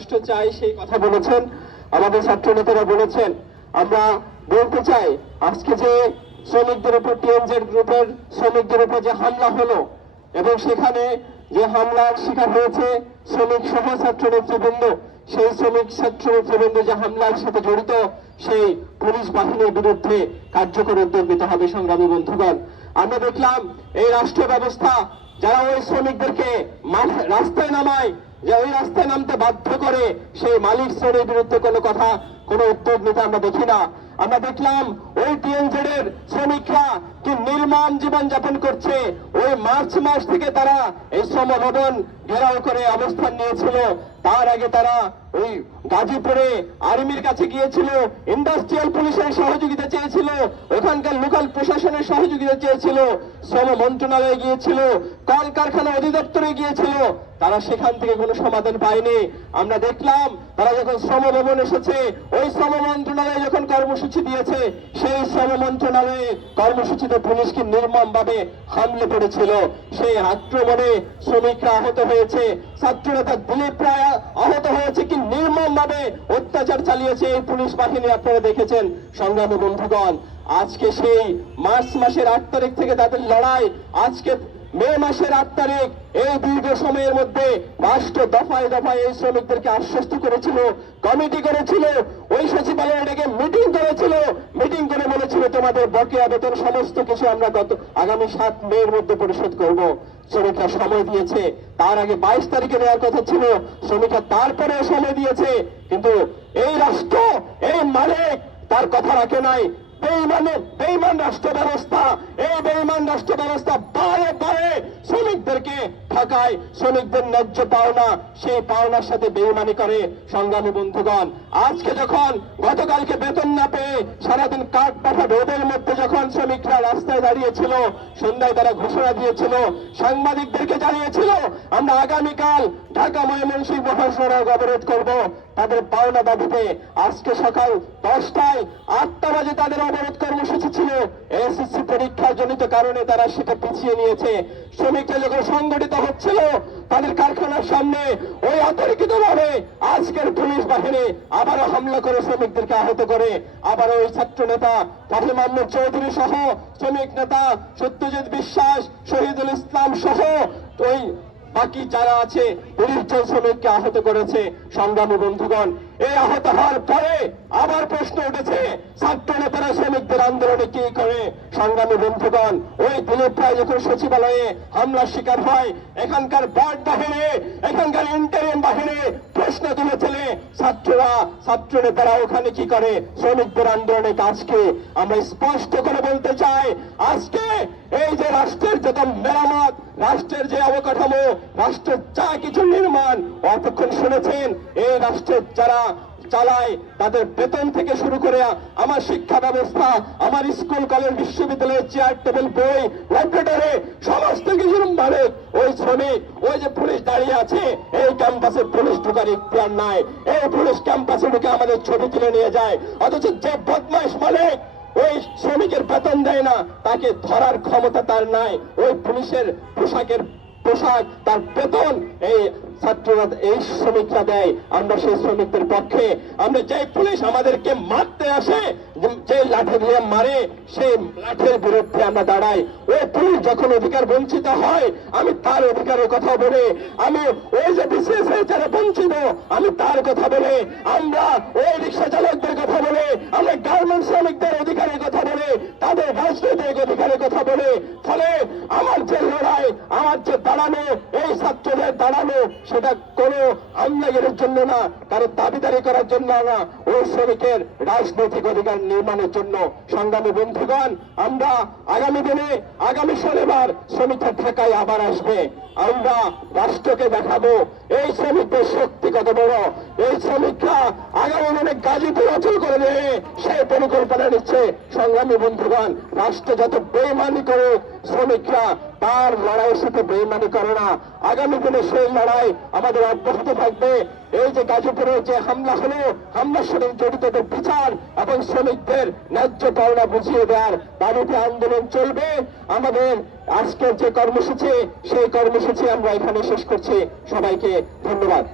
রাষ্ট্র চাই সেই কথা বলেছেন। আমাদের ছাত্র নেতারা বলেছেন, আমরা বলতে চাই, আজকে যে শ্রমিকদের উপর টিএনজেড গ্রুপের শ্রমিকদের উপর যে হামলা হলো, এবং সেখানে যে হামলার শিকার হয়েছে শ্রমিক সহ ছাত্র নেতৃবৃন্দ সেই শ্রমিক ছাত্র নেতৃবৃন্দ যে হামলার সাথে জড়িত, সেই পুলিশ বাহিনীর বিরুদ্ধে কার্যকর উদ্যোগ নিতে হবে সংগ্রামী বন্ধুগণ। আমরা দেখলাম, এই রাষ্ট্র ব্যবস্থা যারা ওই শ্রমিকদেরকে রাস্তায় নামায়, যে ওই রাস্তায় নামতে বাধ্য করে, সেই মালিক শ্রেণির বিরুদ্ধে কোনো কথা, কোনো উত্তর নিতে আমরা দেখি না। আমরা দেখলাম ওই টিএনজেড এর শ্রমিকরা কি নির্মাণ জীবন যাপন করছে। ওই মার্চ মাস থেকে তারা এই শ্রম ঘেরাও করে অবস্থান নিয়েছিল। তার আগে তারা ওই গাজীপুরে আর্মির কাছে গিয়েছিল, ইন্ডাস্ট্রিয়াল পুলিশের সহযোগিতা চেয়েছিল, ওখানকার লোকাল প্রশাসনের সহযোগিতা চেয়েছিল, শ্রম মন্ত্রণালয়ে গিয়েছিল, কলকারখানা অধিদপ্তরে গিয়েছিল। তারা সেখান থেকে কোনো সমাধান পায়নি। আমরা দেখলাম, তারা যখন শ্রম ভবন এসেছে, ওই শ্রম মন্ত্রণালয়ে যখন কর্মসূচি দিয়েছে, সেই শ্রম মন্ত্রণালয়ে কর্মসূচিতে পুলিশকে নির্মম ভাবে হামলে পড়েছিল। সেই আক্রমণে শ্রমিকরা আহত হয়েছে। ছাত্রনেতা দিলীপ রায় আহত হয়েছে কি নির্মম ভাবে অত্যাচার চালিয়েছে এই পুলিশ বাহিনী আপনারা দেখেছেন সংগ্রামী বন্ধুগণ। আজকে সেই মার্চ মাসের আট তারিখ থেকে তাদের লড়াই, আজকে মে মাসের আট তারিখ, এই দীর্ঘ সময়ের মধ্যে রাষ্ট্র দফায় দফায় এই শ্রমিকদেরকে আশ্বস্ত করেছিল, কমিটি করেছিল, ওই সচিবালয়ে ডেকে মিটিং করেছিল তোমাদের বকেয়া বেতন সমস্ত কিছু আমরা গত আগামী সাত মে এর মধ্যে পরিশোধ করব। শ্রমিকরা সময় দিয়েছে। তার আগে বাইশ তারিখে দেওয়ার কথা ছিল। শ্রমিকরা তারপরে সময় দিয়েছে। কিন্তু এই রাষ্ট্র, এই মানে তার কথা রাখে নাই। বেইমানে, বেইমান রাষ্ট্র ব্যবস্থা এই বেইমান রাষ্ট্র ব্যবস্থা বারে ঠকায় শ্রমিকদের ন্যায্য পাওনা সেই পাওনার সাথে বেইমানি করে সংগ্রামী বন্ধুগণ। আজকে যখন গতকালকে বেতন না পেয়ে সারাদিন কাঠ পাঠা রোদের মধ্যে যখন শ্রমিকরা রাস্তায় দাঁড়িয়েছিল, সন্ধ্যায় তারা ঘোষণা দিয়েছিল, সাংবাদিকদেরকে জানিয়েছিল, আমরা আগামীকাল ঢাকা ময়মনসিংহ মহাসড়ক অবরোধ করব। তাদের পাওনা দাবিতে আজকে সকাল দশটায় আটটা বাজে তাদের অবরোধ কর্মসূচি ছিল। পরীক্ষা জনিত কারণে তারা সেটা পিছিয়ে নিয়েছে। শ্রমিকরা যখন সংগঠিত হচ্ছিল তাদের কারখানার সামনে। ওই অতর্কিত ভাবে আজকের পুলিশ বাহিনী আবারও হামলা করে শ্রমিকদেরকে আহত করে। আবার ওই ছাত্র নেতা ফাহিম আহমেদ চৌধুরী সহ শ্রমিক নেতা সত্যজিৎ বিশ্বাস, শহীদুল ইসলাম সহ ওই বাকি যারা আছে তিরিশ জন শ্রমিককে আহত করেছে। সংগ্রামী বন্ধুগণ, এই আহত হওয়ার পরে আবার প্রশ্ন উঠেছে ছাত্র নেতারা শ্রমিকদের আন্দোলনে কি করে? সংগ্রামী বন্ধুগণ, ওই দিলীপ রায় যখন সচিবালয়ে হামলার শিকার হয়, এখানকার বার্ড বাহিনী, এখানকার ইন্টারিয়াম বাহিনী প্রশ্ন তুলেছিলে ছাত্ররা ছাত্র নেতারা ওখানে কি করে? শ্রমিকদের আন্দোলনে কাজকে আমরা স্পষ্ট করে বলতে চাই, আজকে এই যে রাষ্ট্রের যত মেরামত, রাষ্ট্রের যে অবকাঠামো, রাষ্ট্রের যা কিছু নির্মাণ, অতক্ষণ শুনেছেন, এই রাষ্ট্রের যারা চালায়, তাদের বেতন থেকে শুরু করে আমার শিক্ষা ব্যবস্থা, আমার স্কুল, কলেজ, বিশ্ববিদ্যালয়ের চেয়ার, টেবিল, বই ল্যাবরেটরি সমস্ত কিছুর মালিক ওই শ্রমিক, ওই যে পুলিশ দাঁড়িয়ে আছে, এই ক্যাম্পাসে পুলিশ ঢোকার ইখতিয়ার নাই। এই পুলিশ ক্যাম্পাসে ঢুকে আমাদের ছবি তুলে নিয়ে যায়। অথচ যে বদমাইশ মালিক ওই শ্রমিকের বেতন দেয় না, তাকে ধরার ক্ষমতা তার নাই। ওই পুলিশের পোশাকের পোশাক, তার বেতন, এই ছাত্ররা এই শ্রমিকরা দেয়, আমরা সেই শ্রমিকদের পক্ষে। আমরা যে পুলিশ আমাদেরকে মারতে আসে যে- লাঠি দিয়ে মারে, সেই লাঠের বিরুদ্ধে আমরা দাঁড়াই। ওই পুলিশ যখন অধিকার বঞ্চিত হয়, আমি তার অধিকারের কথা বলে। আমি ওই যে বিশেষ যারা বঞ্চিত, আমি তার কথা বলে। আমরা ওই রিক্সা চালকদের কথা বলে। আমরা গার্মেন্টস শ্রমিকদের অধিকারের কথা অধিকারের কথা বলে, ফলে আমার যে লড়াই, আমার যে দাঁড়ানো, এই ছাত্রদের দাঁড়ানো, সেটা কোনো আমলাগের জন্য না, কারও দাবিদারি করার জন্য না। ওই শ্রমিকের রাজনৈতিক অধিকার নির্মাণের জন্য সংগ্রামী বন্ধুগণ, আমরা আগামী দিনে, আগামী শনিবার শ্রমিকরা ঢাকায় আবার আসবে। আমরা রাষ্ট্রকে দেখাবো। এই শ্রমিকদের শক্তি কত বড়? এই শ্রমিকরা আগামী দিনে গাজীপুর অচল করে দেবে। সেই পরিকল্পনা নিচ্ছে সংগ্রামী বন্ধুগণ, রাষ্ট্র যত বেমানি করুক, শ্রমিকরা তার লড়াইয়ের সাথে বেমানি করে না। আগামী দিনে সেই লড়াই আমাদের অব্যাহত থাকবে। এই যে গাজীপুরে যে হামলা হলো, হামলার সাথে জড়িতদের বিচার এবং শ্রমিকদের ন্যায্য পাওনা বুঝিয়ে দেওয়ার দাবিতে আন্দোলন চলবে। আমাদের আজকের যে কর্মসূচি, সেই কর্মসূচি আমরা এখানে শেষ করছি। সবাইকে ধন্যবাদ।